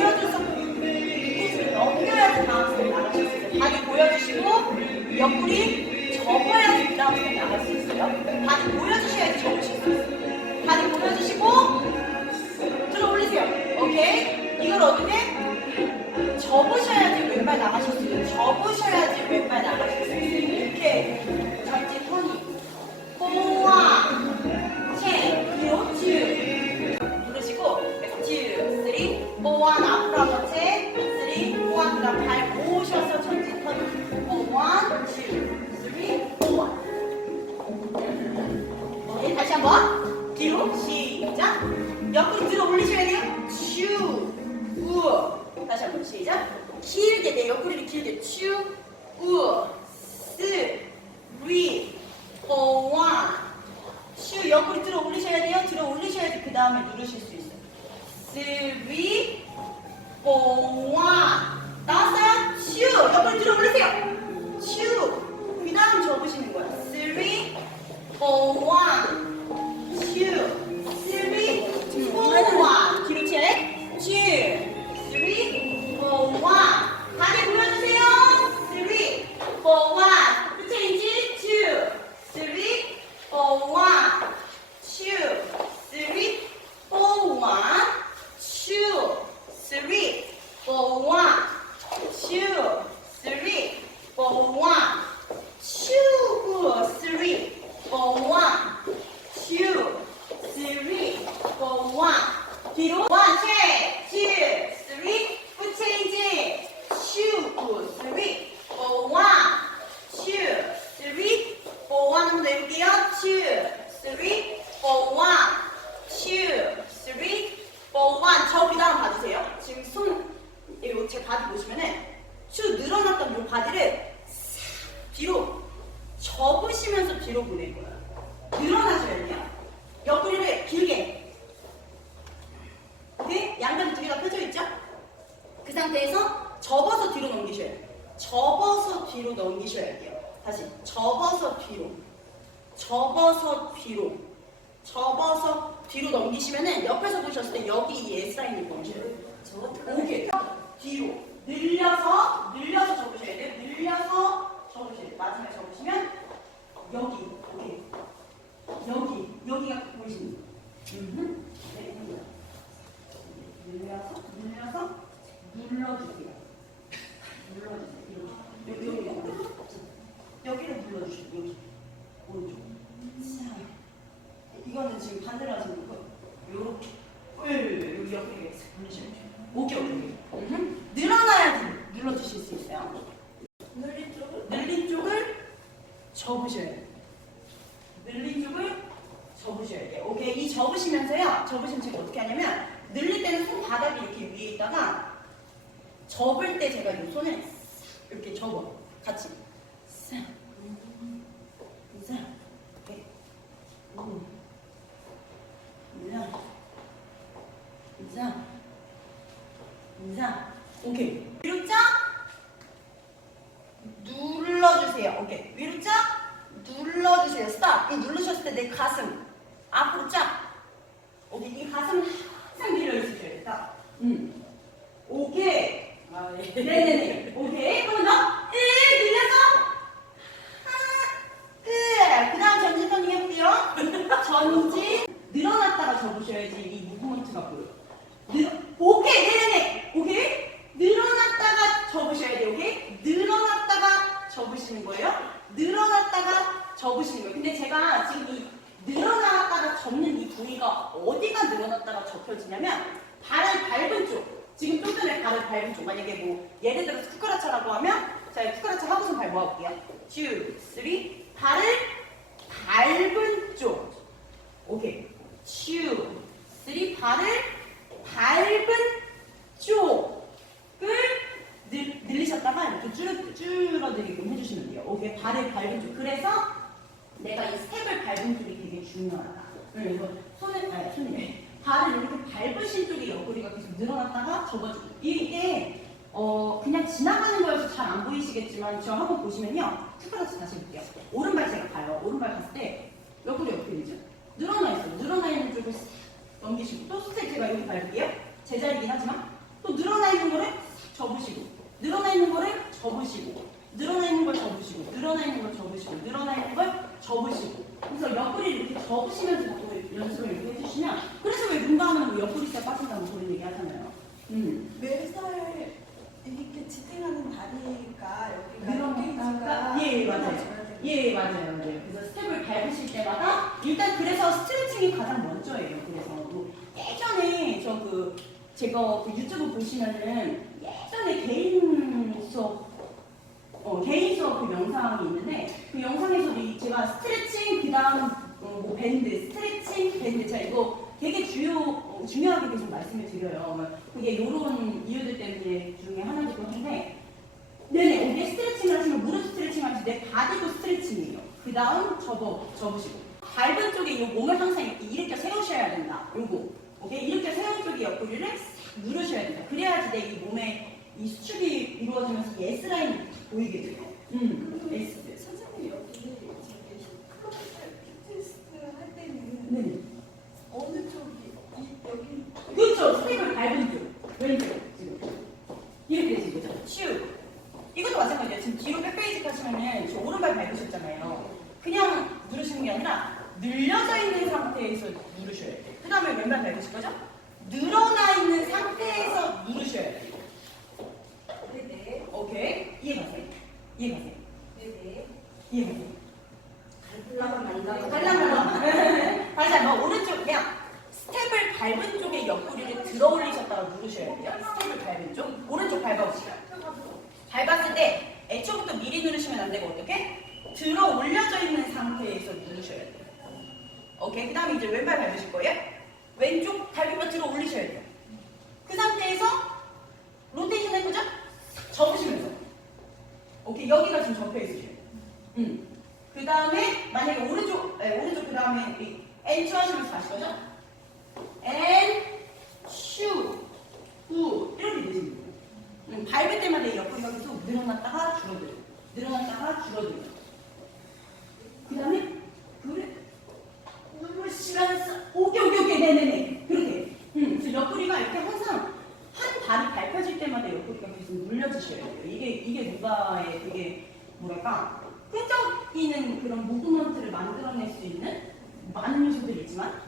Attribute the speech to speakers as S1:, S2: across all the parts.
S1: 보여줘서 밑으로 넘겨야지 다음 손에 나갈 수 있어요. 바디 보여주시고 옆구리 접어야지 그 다음 손에 나갈 수 있어요. 바디 보여주셔야 길게 쭉 우. 쓰리 포원 슈 옆으로 들어 올리셔야 돼요. 들어 올리셔야지 그 다음에 누르실 수 있어요. 쓰리, 포, 원. 나왔어요? 슈 옆으로 들어 올리세요. 슈. 그 다음 접으시는 거예요. 쓰리, 포, 원. 슈. 쓰리, 포, 원. 뒤로 체. 슈. 쓰리, 포, 원. 다리 보여주세요. 쓰리, 포, 원. 체인지, 슈. 쓰리, four, one, two, three, four, one, two, three, four, one, two, three, four, one, two, three, four, one, two, three, four, one. 뒤로 one, two, three, foot change. two, three, four, one, two, three, four, one 한번 더 해볼게요. Two, three, four, one, two, three, four, one. 저 우리 다음 봐주세요. 지금 손, 이거 제 바디 보시면은 쭉 늘어났던 이 바디를 싹 뒤로 접으시면서 뒤로 보낼 거예요. 늘어나셔야 돼요. 옆구리를 길게. 오케이? 양다리 두 개가 펴져 있죠? 그 상태에서 접어서 뒤로 넘기셔야 돼요. 접어서 뒤로 넘기셔야 돼요. 다시 접어서 뒤로. 접어서 뒤로. 접어서 뒤로 넘기시면은 옆에서 보셨을 때 여기 이 S 라인이 보이셔야 돼요. 오케이. 뒤로. 늘려서 늘려서 접으셔야 돼요. 늘려서 접으셔야 돼요. 마지막에 접으시면 5개월 음, 늘어나야지 눌러주실 수 있어요. 늘린 쪽을? 늘린 쪽을 접으셔야 돼요. 늘린 쪽을 접으셔야 돼요. 오케이. 이 접으시면서요. 접으시면 제가 어떻게 하냐면 늘릴 때는 손바닥이 이렇게 위에 있다가 접을 때 제가 이 손을 이렇게 접어. 같이. 오케이. 위로 쫙. 눌러주세요. 오케이. 위로 쫙. 눌러주세요. 스탑. 이 누르셨을 때 내 가슴 앞으로 쫙. 오케이. 이 가슴 항상 돼. 딱. 음. 오케이.
S2: 아, 예.
S1: 네네네. 오케이. 한번 더. 일 늘려서. 하나. 끝. 그 다음 전진 터닝 해볼게요. 전진. 늘어났다가 접으셔야지 이 무브먼트가 보여. 늘, 오케이. 네네네. 오케이. 늘어났다가 접으셔야 돼요. 오케이. 늘어났다가 접으시는 거예요. 늘어났다가 접으시는 거예요. 근데 제가 지금 이 늘어났다가 접는 이 종이가 어디가 늘어났다가 접혀지냐면 발을 밟은 쪽. 지금 좀 전에 발을 밟은 쪽. 만약에 뭐 예를 들어서 쿠카라차라고 하면 자 쿠카라차 하고서 발 모아볼게요. 2, 3 발을 밟은 쪽. 오케이. 2, 3 발을 밟은 쪽을 늘, 늘리셨다가 이렇게 줄어, 줄어들이게끔 해주시면 돼요. 오케이. 발을 밟은 쪽. 그래서 내가 이 스텝을 밟은 쪽이 되게 중요하다. 그래서 손을, 아니, 손이 발을 이렇게 밟으신 쪽의 옆구리가 계속 늘어났다가 접어지고. 이게, 어, 그냥 지나가는 거여서 잘 안 보이시겠지만, 저 한번 보시면요. 투카라치 다시 볼게요. 오른발 제가 가요. 오른발 갔을 때, 옆구리 되죠? 늘어나 있어요. 늘어나 있는 쪽을 싹 넘기시고, 또 스텝 제가 여기 밟을게요. 제자리긴 하지만, 또 늘어나 있는 거를 싹 접으시고, 늘어나 있는 거를 접으시고, 늘어나 있는 걸 접으시고, 늘어나 있는 걸 접으시고, 늘어나 있는 걸 접으시고. 그래서 옆구리를 이렇게 접으시면서 또 연습을 이렇게 해주시면, 그래서 왜 눈감으면 옆구리 살 빠진다고 그런 얘기 하잖아요. 음.
S2: 매살 이렇게 지탱하는 다리가 여기가
S1: 늘어났다가,
S2: 여기가
S1: 예, 맞아요. 예, 맞아요. 맞아요. 그래서 스텝을 밟으실 때마다 일단 그래서 스트레칭이 가장 먼저예요. 그래서 뭐 예전에 저 그 제가 그 유튜브 보시면은 예전에 개인 수업 어, 개인 수업 그 영상이 있는데 그 영상에서도 이 제가 스트레칭 그다음 어, 뭐 밴드 스트레칭 밴드 제가 이거 되게 주요 어, 중요하게 계속 말씀을 드려요. 그게 이런 이유들 때문에 중에 한데 네네, 이게 스트레칭을 하시면 무릎 스트레칭 하시면 내 바디도 스트레칭이에요. 그 다음 접어, 접으시고. 밟은 쪽에 이 몸을 항상 이렇게 일으켜 세우셔야 된다. 요거. 오케이? 일으켜 세운 쪽의 옆구리를 싹 누르셔야 된다. 그래야지 내 이 몸에 이 수축이 이루어지면서 이 S라인이 딱 보이게 돼요. 음, S.
S2: 선생님 여기 저기 클로피탈 피트니스 할 때는
S1: 네네.
S2: 어느 쪽이 이 여기
S1: 그렇죠. 스텝을 밟은 쪽. 왼쪽. 지금. 이렇게 되신 거죠. 슈. 이것도 마찬가지예요. 지금 뒤로 백페이지 하시면은 저 오른발 밟으셨잖아요. 그냥 누르시는 게 아니라 늘려져 있는 상태에서 누르셔야 돼요. 그 다음에 왼발 밟으실 거죠? 늘어나 있는 상태에서 누르셔야 돼요.
S2: 네네
S1: 오케이. 이해 가세요? 이해가세요?
S2: 네네
S1: 이해가세요?
S2: 달랑달랑
S1: 달랑달랑. 다시 한번 오른쪽 그냥 스텝을 밟은 쪽에 옆구리를 들어 올리셨다가 누르셔야 돼요. 스텝을 밟은 쪽. 오른쪽 밟아보시죠. 밟았을 때 애초부터 미리 누르시면 안 되고 어떻게? 들어 올려져 있는 상태에서 누르셔야 돼요. 오케이. 그 다음에 이제 왼발 밟으실 거예요. 왼쪽 밟으면 들어 올리셔야 돼요. 그 상태에서 로테이션 해보죠? 접으시면서. 오케이. 여기가 지금 접혀 있으셔요. 음. 그 다음에 만약에 오른쪽, 네, 오른쪽 그 다음에 이 N 추 하시면서 가실 거죠? N, 슈, 우 이렇게 되시는 거예요. 음, 밟을 때마다 이 옆구리가 계속 늘어났다가 줄어들어요. 늘어났다가 줄어들어요. 그 다음에 그래 누르시면서 오케이 오케이 오케이 네네네 그렇게 음, 그래서 옆구리가 이렇게 항상 한 발이 밟혀질 때마다 옆구리가 계속 눌려주셔야 돼요. 이게 이게 누가의 되게 뭐랄까 끈적이는 그런 무브먼트를 만들어낼 수 있는 많은 요소들이 있지만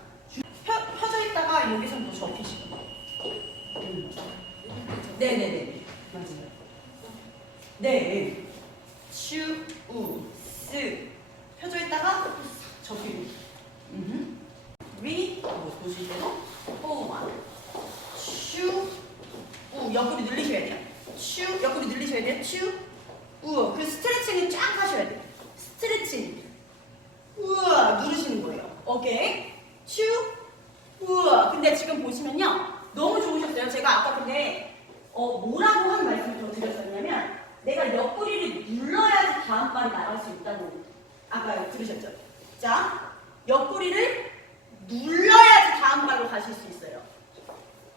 S1: 펴져 있다가 여기서 또 접히시고 음. 네네네 맞아요. 네. 슈, 우, 스. 펴져 있다가 싹 접히고. 음. 리, 뭐 보실 때도 호만. 슈, 우. 옆구리 늘리셔야 돼요. 슈, 옆구리 늘리셔야 돼요. 슈, 우. 그 스트레칭을 쫙 하셔야 돼요. 스트레칭. 우와, 누르시는 거예요. 오케이. 슈, 우와. 근데 지금 보시면요. 너무 좋으셨어요. 제가 아까 근데 어, 뭐라고 한 말씀을 더 드렸었냐면 내가 옆구리를 눌러야지 다음 발이 나갈 수 있다고 아까 들으셨죠? 자, 옆구리를 눌러야지 다음 발로 가실 수 있어요.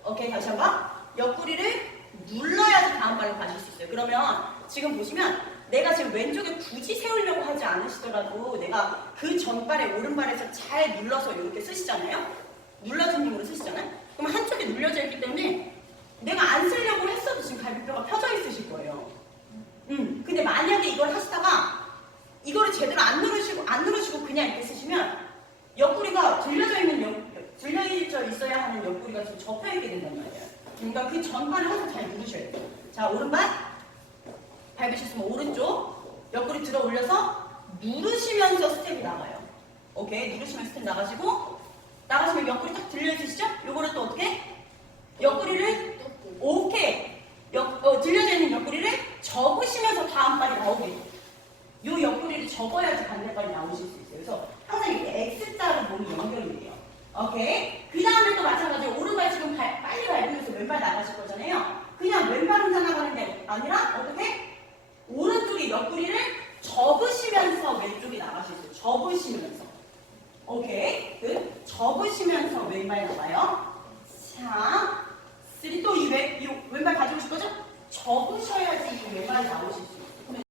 S1: 오케이, 다시 한 번. 옆구리를 눌러야지 다음 발로 가실 수 있어요. 그러면 지금 보시면 내가 지금 왼쪽에 굳이 세우려고 하지 않으시더라도 내가 그 전발에 오른발에서 잘 눌러서 이렇게 쓰시잖아요. 눌러준 힘으로 쓰시잖아요. 그럼 한쪽이 눌려져 있기 때문에 내가 안 쓰려고 했어도 지금 갈비뼈가 펴져 있으실 거예요. 음, 근데 만약에 이걸 하시다가 이거를 제대로 안 누르시고 안 누르시고 그냥 이렇게 쓰시면 옆구리가 들려져 있는 옆, 들려져 있어야 하는 옆구리가 좀 접혀 있게 된단 말이에요. 그러니까 그 전발을 항상 잘 누르셔야 돼요. 자 오른발 옆구리 들어 올려서 누르시면서 스텝이 나가요. 오케이 누르시면 스텝 나가시고 나가시면 옆구리 딱 들려 있으시죠? 요거를 또 어떻게? 옆구리를 오케이. 옆, 어, 들려져 있는 옆구리를 접으시면서 다음 발이 나오게. 요 옆구리를 접어야지 반대발이 나오실 수 있어요. 그래서 항상 이렇게 X자로 몸이 연결이 돼요. 오케이? 그 다음에 또